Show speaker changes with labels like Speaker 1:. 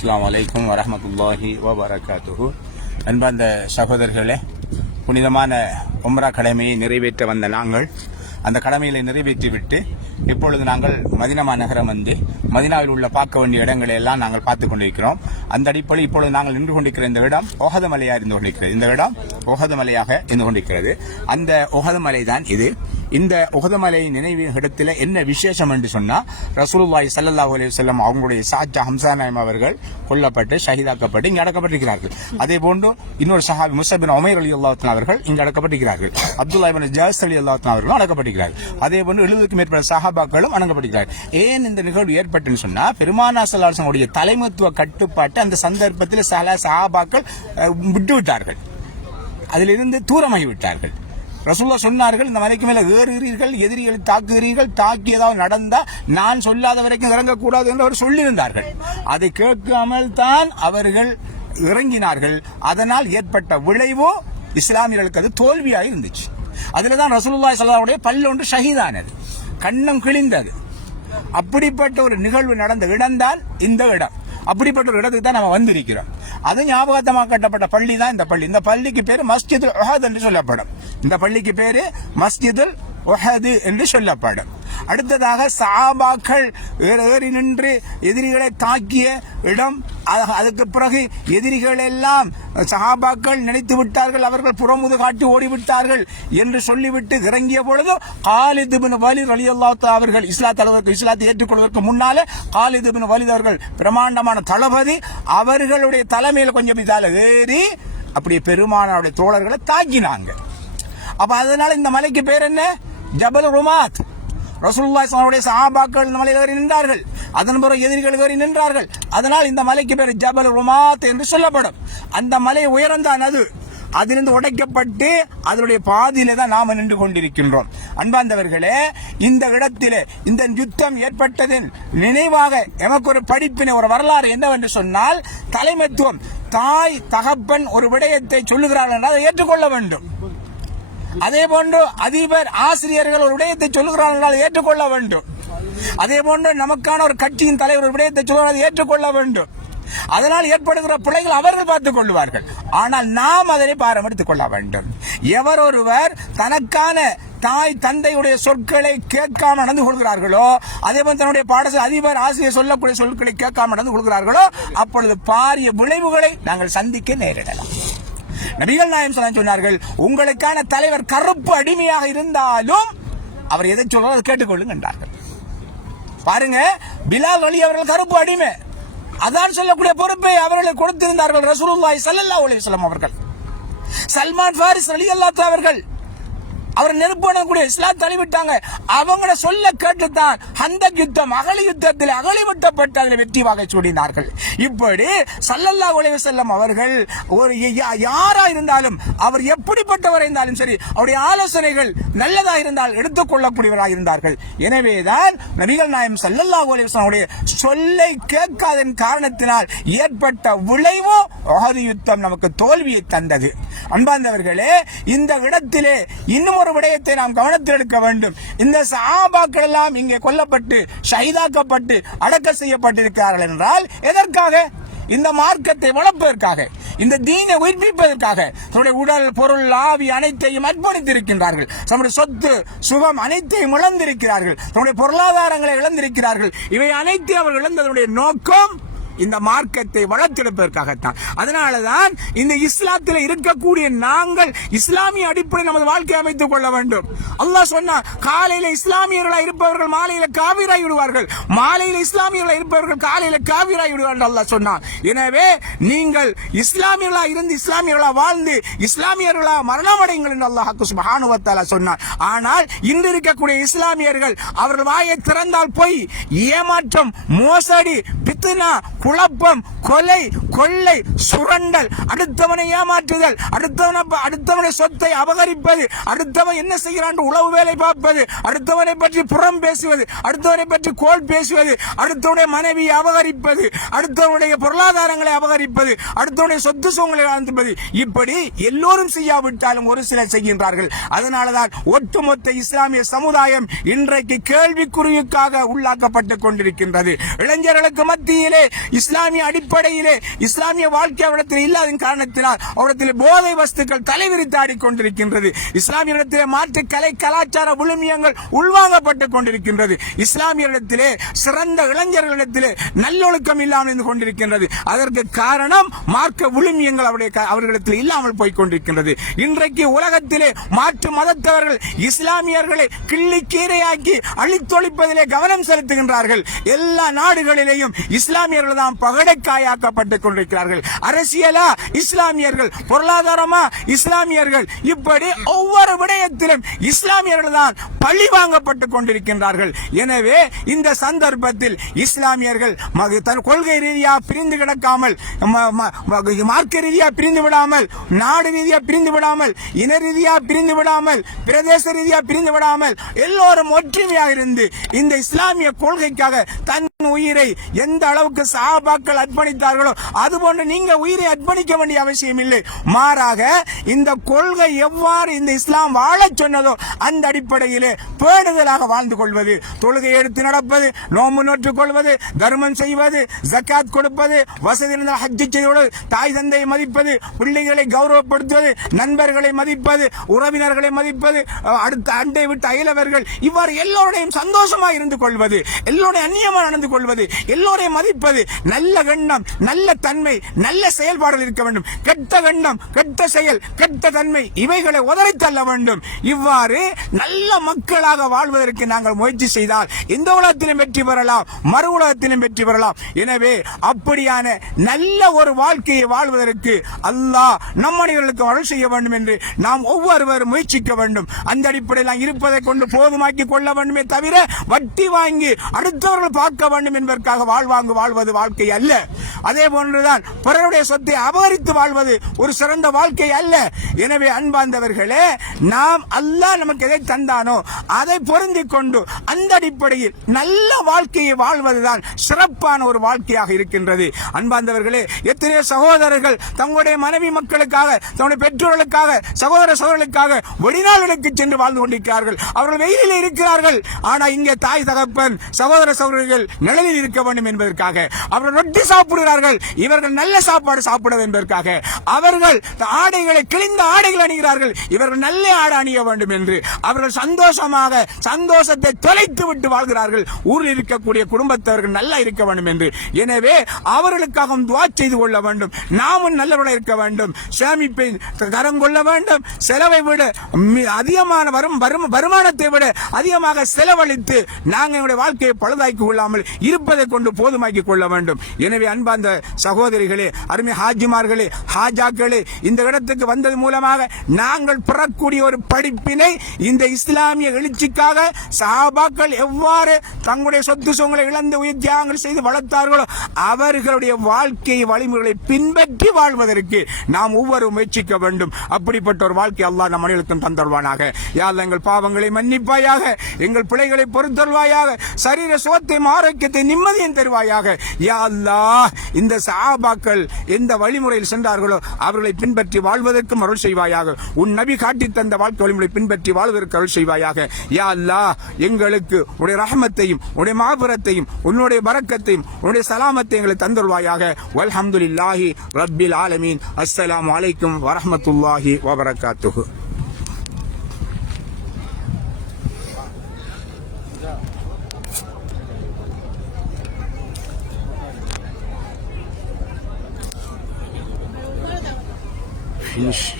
Speaker 1: அஸ்லாம் வலைக்கம் வரமத்துல்லாஹி வபரகாத்துஹு. அன்பார்ந்த சகோதரர்களே புனிதமான உம்ரா கடமையை நிறைவேற்ற வந்த நாங்கள் அந்த கடமைகளை நிறைவேற்றிவிட்டு இப்பொழுது நாங்கள் மதினமா நகரம் வந்து மதினாவில் உள்ள பார்க்க வேண்டிய இடங்களை எல்லாம் நாங்கள் பார்த்து கொண்டிருக்கிறோம். அந்த அடிப்படையில் இப்பொழுது நாங்கள் நின்று கொண்டிருக்கிற இந்த இடம் ஓகத மலையாக இருந்து கொண்டிருக்கிறது. இந்த இடம் ஓகத மலையாக இருந்து கொண்டிருக்கிறது. அந்த ஓகத மலை தான் இது. இந்த உகதமலை நினைவு இடத்துல என்ன விசேஷம் என்று சொன்னா ரசூலுல்லாய் ஸல்லல்லாஹு அலி செல்லம் அவங்களுடைய சாஜா ஹம்சா நாயம் அவர்கள் கொல்லப்பட்டு ஷஹீதாக்கப்பட்டு இங்கே அடக்கப்பட்டிருக்கிறார்கள். அதே போன்று இன்னொரு சஹாபி முசபின் உமைர் அலி அல்லாத்தன் அவர்கள் இங்கே அடக்கப்பட்டிருக்கிறார்கள். அப்துல்லா இபின் ஜாஸ் அலி அல்லாத்தன் அவர்களும் அடக்கப்பட்டிருக்கிறார்கள். அதே போன்று எழுபதுக்கும் மேற்பட்ட சஹாபாக்களும் அடங்கப்பட்டிருக்கிறார்கள். ஏன் இந்த நிகழ்வு ஏற்பட்டுன்னு சொன்னா பெருமானா சல்லாசனுடைய தலைமத்துவ கட்டுப்பாட்டு அந்த சந்தர்ப்பத்தில் சல சஹாபாக்கள் விட்டுவிட்டார்கள். அதிலிருந்து தூரமாகி விட்டார்கள் ரசூல்லா சொன்னார்கள் இந்த மலைக்கு மேலே ஏறுகிறீர்கள் எதிரிகளை தாக்குகிறீர்கள் தாக்கி ஏதாவது நடந்தால் நான் சொல்லாத வரைக்கும் இறங்கக்கூடாது என்று அவர் சொல்லியிருந்தார்கள். அதை கேட்காமல் தான் அவர்கள் இறங்கினார்கள். அதனால் ஏற்பட்ட விளைவோ இஸ்லாமியர்களுக்கு அது தோல்வியாக இருந்துச்சு. அதில் தான் ரசூலுல்லாஹி சல்லாவுடைய பல்லு ஒன்று ஷஹீதானது. கண்ணம் கிழிந்தது. அப்படிப்பட்ட ஒரு நிகழ்வு நடந்த இடம்தான் இந்த இடம். அப்படிப்பட்ட ஒரு இடத்துக்கு தான் நம்ம வந்திருக்கிறோம். அது ஞாபகத்தமாக கட்டப்பட்ட பள்ளி தான் இந்த பள்ளி. இந்த பள்ளிக்கு பேரு மஸ்ஜிதுல் ஒஹத் என்று சொல்லப்படும். இந்த பள்ளிக்கு பேரு மஸ்ஜிதுல் ஒஹது என்று சொல்லப்படும். அடுத்ததாக சஹாபாக்கள் ஏறி நின்று எதிரிகளை தாக்கிய இடம் அதுக்கு பிறகு எதிரிகள் எல்லாம் சஹாபாக்கள் நினைத்து விட்டார்கள் அவர்கள் புறமுது காட்டி ஓடிவிட்டார்கள் என்று சொல்லிவிட்டு இறங்கிய பொழுது காலிது பின் வலித் ரலியல்லாஹு அவர்கள் இஸ்லா தலைவருக்கு இஸ்லாத்தை ஏற்றுக்கொள்வதற்கு முன்னாலே காலிது பின் வலித் அவர்கள் பிரமாண்டமான தளபதி அவர்களுடைய தலைமையில் கொஞ்சம் இதால ஏறி அப்படியே பெருமானாருடைய தோழர்களை தாக்கினாங்க. அப்ப அதனால இந்த மலைக்கு பேர் என்ன? ஜபல் ருமாத் ரசூலுல்லாஹி ஸல்லல்லாஹு சஹாபாக்கள் இந்த மலையில் ஏறி நின்றார்கள். அதன் பிறகு எதிரிகள் ஏறி நின்றார்கள். அதனால் இந்த மலைக்கு பேர் ஜபல் ருமாத் என்று சொல்லப்படும். அந்த மலை உயர்ந்தான் அது. அதிலிருந்து உடைக்கப்பட்டு அதனுடைய பாதியிலே தான் நாம நின்று கொண்டிருக்கின்றோம். அன்பாந்தவர்களே இந்த இடத்திலே இந்த யுத்தம் ஏற்பட்டதின் நினைவாக எமக்கு ஒரு படிப்பினை ஒரு வரலாறு என்னவென்று சொன்னால் தலைமைத்துவம் தாய் தகப்பன் ஒரு விடயத்தை சொல்லுகிறார்கள் என்றால் அதை ஏற்றுக்கொள்ள வேண்டும். அதே போன்று அதிபர் ஆசிரியர்கள் ஒரு விடயத்தை சொல்லுகிறார்கள் என்றால் ஏற்றுக்கொள்ள வேண்டும். அதே போன்று நமக்கான ஒரு கட்சியின் தலைவர் ஒரு விடயத்தை சொல்லுகிறார் ஏற்றுக்கொள்ள வேண்டும். அதனால் ஏற்படுகிற பிள்ளைகள் அவர்கள் பார்த்துக் கொள்வார்கள். ஆனால் நாம் அதனை பாரம் எடுத்துக் கொள்ள வேண்டும். எவர் ஒருவர் தனக்கான தாய் தந்தையுடைய சொற்களை கேட்காம நடந்து கொள்கிறார்களோ அதே போல் தன்னுடைய பாடசாலை அதிபர் ஆசிரியர் சொல்லக்கூடிய சொற்களை கேட்காம நடந்து கொள்கிறார்களோ அப்பொழுது பாரிய விளைவுகளை நாங்கள் சந்திக்க நேரிடலாம். நபிகள் நாயம் சொன்னார்கள் உங்களுக்கான தலைவர் கருப்பு அடிமையாக இருந்தாலும் அவர் எதை சொல்றாரோ கேட்டுக்கொள்ளுங்க என்றார்கள். பாருங்க பிலால் அலி அவர்கள் கருப்பு அடிமை. அதான் சொல்லக்கூடிய பொறுப்பை அவர்களுக்கு கொடுத்திருந்தார்கள் ரசூலுல்லாய் சல்லல்லா அலைஹி அவர்கள். சல்மான் ஃபாரிஸ் ரலியல்லாஹு அவர்கள் அவர் நெருப்பணக்கூடிய இஸ்லாம் தள்ளிவிட்டாங்க அவங்கள சொல்ல கேட்டுத்தான் அந்த யுத்தம் அகலி யுத்தத்தில் அகலி விட்டப்பட்டு அதில் வெற்றி வாகை சூடினார்கள். இப்படி சல்லல்லா உலக செல்லம் அவர்கள் ஒரு யாரா இருந்தாலும் அவர் எப்படிப்பட்டவர் இருந்தாலும் சரி அவருடைய ஆலோசனைகள் நல்லதா இருந்தால் எடுத்துக்கொள்ளக்கூடியவராக இருந்தார்கள். எனவேதான் நபிகள் நாயம் சல்லல்லா உலக சொல்லை கேட்காதன் காரணத்தினால் ஏற்பட்ட விளைவும் உஹது யுத்தம் நமக்கு தோல்வியை தந்தது. அன்பாந்தவர்களே இந்த இடத்திலே இன்னும் ஒரு விடயத்தை நாம் கவனத்தில் எடுக்க வேண்டும். இந்த சஹாபாக்கள் எல்லாம் இங்கே கொல்லப்பட்டு ஷஹீதாக்கப்பட்டு அடக்க செய்யப்பட்டிருக்கிறார்கள் என்றால் எதற்காக? இந்த மார்க்கத்தை வளர்ப்பதற்காக இந்த தீனை உயிர்ப்பிப்பதற்காக தன்னுடைய உடல் பொருள் ஆவி அனைத்தையும் அர்ப்பணித்திருக்கின்றார்கள். தன்னுடைய சொத்து சுகம் அனைத்தையும் இழந்திருக்கிறார்கள். தன்னுடைய பொருளாதாரங்களை இழந்திருக்கிறார்கள். இவை அனைத்தையும் அவர்கள் இழந்ததனுடைய நோக்கம் இந்த மார்க்கத்தை வளர்த்தெடுப்பதற்காகத்தான். அதனாலதான் இந்த இஸ்லாத்தில் இருக்கக்கூடிய நாங்கள் இஸ்லாமிய அடிப்படை நமது வாழ்க்கை அமைத்துக் கொள்ள வேண்டும். அல்லாஹ் சொன்னா காலையில இஸ்லாமியர்களா இருப்பவர்கள் மாலையில காவிராய் விடுவார்கள். மாலையில இஸ்லாமியர்களாக இருப்பவர்கள் காலையில காவிராய் விடுவார்கள் அல்லாஹ் சொன்னான் எனவே நீங்கள் இஸ்லாமியர்களா இருந்து இஸ்லாமியர்களா வாழ்ந்து இஸ்லாமியர்களா மரணமடைங்கள் என்று அல்லாஹ் சுப்ஹானஹு வ சொன்னார் ஆனால் இன்று இருக்கக்கூடிய இஸ்லாமியர்கள் அவர்கள் வாயை திறந்தால் போய் ஏமாற்றம் மோசடி பித்துனா குழப்பம் கொலை கொள்ளை சுரண்டல் அடுத்தவனை ஏமாற்றுதல் அடுத்தவனை அடுத்தவனை சொத்தை அபகரிப்பது அடுத்தவன் என்ன செய்கிறான் உளவு வேலை பார்ப்பது அடுத்தவனை பற்றி புறம் பேசுவது அடுத்தவனை பற்றி கோல் பேசுவது அடுத்தவனுடைய மனைவியை அபகரிப்பது அடுத்தவனுடைய பொருளாதாரங்களை அபகரிப்பது அடுத்தவனுடைய சொத்து சுகங்களை வாழ்ந்துப்பது இப்படி எல்லோரும் செய்யாவிட்டாலும் ஒரு சிலர் செய்கின்றார்கள். அதனாலதான் ஒட்டுமொத்த இஸ்லாமிய சமுதாயம் இன்றைக்கு கேள்விக்குறிவுக்காக உள்ளாக்கப்பட்டுக் கொண்டிருக்கின்றது. இளைஞர்களுக்கு மத்தியிலே இஸ்லாமிய அடிப்படையிலே இஸ்லாமிய வாழ்க்கை அவரிடத்தில் இல்லாத காரணத்தினால் அவரிடத்தில் போதை வஸ்துக்கள் தலைவிரித்து ஆடிக்கொண்டிருக்கின்றது. இஸ்லாமியரிடத்திலே மாற்று கலை கலாச்சார விழுமியங்கள் உள்வாங்கப்பட்டுக் கொண்டிருக்கின்றது. இஸ்லாமியரிடத்திலே சிறந்த இளைஞர்களிடத்திலே நல்லொழுக்கம் இல்லாமல் இருந்து கொண்டிருக்கின்றது. அதற்கு காரணம் மார்க்க விழுமியங்கள் அவருடைய அவர்களிடத்தில் இல்லாமல் போய் கொண்டிருக்கின்றது. இன்றைக்கு உலகத்திலே மாற்று மதத்தவர்கள் இஸ்லாமியர்களை கிள்ளி கீரையாக்கி அழித்தொழிப்பதிலே கவனம் செலுத்துகின்றார்கள். எல்லா நாடுகளிலேயும் இஸ்லாமியர்கள் தான் பகடைக்காயாக்கப்பட்டுக் கொண்டிருக்கிறார்கள். அரசியலா? இஸ்லாமியர்கள். பொருளாதாரமா? இஸ்லாமியர்கள். இப்படி ஒவ்வொரு விடயத்திலும் இஸ்லாமியர்கள் தான் பழி வாங்கப்பட்டுக் கொண்டிருக்கின்றார்கள். எனவே இந்த சந்தர்ப்பத்தில் இஸ்லாமியர்கள் தன் கொள்கை ரீதியா பிரிந்து கிடக்காமல் மார்க்க ரீதியா பிரிந்து விடாமல் நாடு ரீதியா பிரிந்து விடாமல் இன ரீதியா பிரிந்து விடாமல் பிரதேச ரீதியா பிரிந்து விடாமல் எல்லோரும் ஒற்றுமையாக இருந்து இந்த இஸ்லாமிய கொள்கைக்காக தன் உயிரை எந்த அளவுக்கு சாபாக்கள் அர்ப்பணித்தார்களோ அதுபோன்று நீங்க உயிரை அர்ப்பணிக்க வேண்டிய அவசியம் இல்லை. மாறாக இந்த கொள்கை எவ்வாறு இந்த இஸ்லாம் வாழச் சொன்னதோ அந்த அடிப்படையிலே பேணுதலாக வாழ்ந்து கொள்வது தொழுகை எடுத்து நடப்பது நோம்பு நோற்றுக் கொள்வது தர்மம் செய்வது ஜக்காத் கொடுப்பது வசதி இருந்த ஹஜ்ஜி செய்வது தாய் தந்தையை மதிப்பது பிள்ளைகளை கௌரவப்படுத்துவது நண்பர்களை மதிப்பது உறவினர்களை மதிப்பது அடுத்த அண்டை விட்டு அயலவர்கள் இவ்வாறு எல்லோருடையும் சந்தோஷமாக இருந்து கொள்வது எல்லோருடைய அந்நியமாக நடந்து கொள்வது எல்லோரையும் மதிப்பது நல்ல கண்ணம் நல்ல தன்மை நல்ல செயல்பாடுகள் இருக்க வேண்டும். கெட்ட கண்ணம் கெட்ட செயல் கெட்ட தன்மை இவைகளை உதறி தள்ள வேண்டும். இவ்வாறு நல்ல மக்களாக வாழ்வதற்கு நாங்கள் முயற்சி செய்தால் இந்த உலகத்திலும் வெற்றி பெறலாம் மறு உலகத்திலும் வெற்றி பெறலாம். எனவே அப்படியான நல்ல ஒரு வாழ்க்கையை வாழ்வதற்கு அல்லாஹ் நம் மனிதர்களுக்கு அருள் செய்ய வேண்டும் என்று நாம் ஒவ்வொருவரும் முயற்சிக்க வேண்டும். அந்த அடிப்படையில் இருப்பதை கொண்டு போதுமாக்கி கொள்ள வேண்டுமே தவிர வட்டி வாங்கி அடுத்தவர்கள் பார்க்க வேண்டும் என்பதற்காக வாழ்வாங்கு வாழ்வது வாழ்க்கை அல்ல. அதே போன்றுதான் பிறருடைய சொத்தை அபகரித்து வாழ்வது ஒரு சிறந்த வாழ்க்கை அல்ல. எனவே அன்பார்ந்தவர்களே நாம் அல்லாஹ் நமக்கு எதை தந்தானோ அதை பொருந்தி கொண்டு அந்த அடிப்படையில் நல்ல வாழ்க்கையை வாழ்வதுதான் சிறப்பான ஒரு வாழ்க்கையாக இருக்கின்றது. அன்பார்ந்தவர்களே எத்தனையோ சகோதரர்கள் தங்களுடைய மனைவி மக்களுக்காக தங்களுடைய பெற்றோர்களுக்காக சகோதர சகோதரர்களுக்காக வெளிநாடுகளுக்கு சென்று வாழ்ந்து கொண்டிருக்கிறார்கள். அவர்கள் வெயிலில் இருக்கிறார்கள். ஆனா இங்கே தாய் தகப்பன் சகோதர சகோதரிகள் நிழலில் இருக்க வேண்டும் என்பதற்காக. அவர்கள் ரொட்டி சாப்பிடுகிறார்கள். இவர்கள் நல்ல சாப்பாடு சாப்பிட என்பதற்காக. அவர்கள் ஆடைகளை கிழிந்த ஆடைகள் அணிகிறார்கள். இவர்கள் நல்ல ஆடை அணிய வேண்டும் என்று. அவர்கள் சந்தோஷமாக சந்தோஷத்தை தொலைத்து விட்டு வாழ்கிறார்கள். ஊரில் இருக்கக்கூடிய குடும்பத்தவர்கள் நல்லா இருக்க வேண்டும் என்று. எனவே அவர்களுக்காகவும் துவா செய்து கொள்ள வேண்டும். நாமும் நல்லவர்களாக இருக்க வேண்டும். சேமிப்பை தரம் கொள்ள வேண்டும். செலவை விட அதிகமான வரும் வரும்- வருமானத்தை விட அதிகமாக செலவழித்து நாங்கள் எங்களுடைய வாழ்க்கையை பழுதாக்கி கொள்ளாமல் இருப்பதை கொண்டு போதுமாக்கி கொள்ள வேண்டும். எனவே அன்பார்ந்த சகோதரிகளே அருமை ஹாஜிமார்களே ஹாஜாக்களே இந்த இடத்துக்கு வந்தது மூலமாக நாங்கள் பெறக்கூடிய ஒரு படிப்பினை இந்த இஸ்லாமிய எழுச்சிக்காக சஹாபாக்கள் எவ்வாறு தங்களுடைய சொத்து சுகங்களை இழந்து உயிர் தியாகங்கள் செய்து வளர்த்தார்களோ அவர்களுடைய வாழ்க்கை வழிமுறைகளை பின்பற்றி வாழ்வதற்கு நாம் ஒவ்வொரு முயற்சிக்க வேண்டும். அப்படிப்பட்ட ஒரு வாழ்க்கை அல்லாஹ் நம் அனைவருக்கும் தந்தருவானாக யார் எங்கள் பாவங்களை மன்னிப்பாயாக எங்கள் பிள்ளைகளை பொறுத்தருவாயாக சரீர சுகத்தையும் ஆரோக்கியத்தை நிம்மதியும் தருவாயாக. யா இந்த சஹாபாக்கள் எந்த வழிமுறையில் சென்றார்களோ அவர்களை பின்பற்றி வாழ்வதற்கும் அருள் செய்வாயாக. உன் நபி காட்டி தந்த வாழ்க்கை வழிமுறை பின்பற்றி வாழ்வதற்கு அருள் செய்வாயாக. யா அல்லாஹ் எங்களுக்கு உடைய ரஹமத்தையும் உடைய மாபுரத்தையும் உன்னுடைய பறக்கத்தையும் உன்னுடைய சலாமத்தை எங்களை தந்துருவாயாக. வல்ஹம்துலில்லாஹி ரப்பில் ஆலமீன். அஸ்ஸலாம் வலைக்கும் வரமத்துல்லாஹி வபரகாத்துஹு. সুন্দর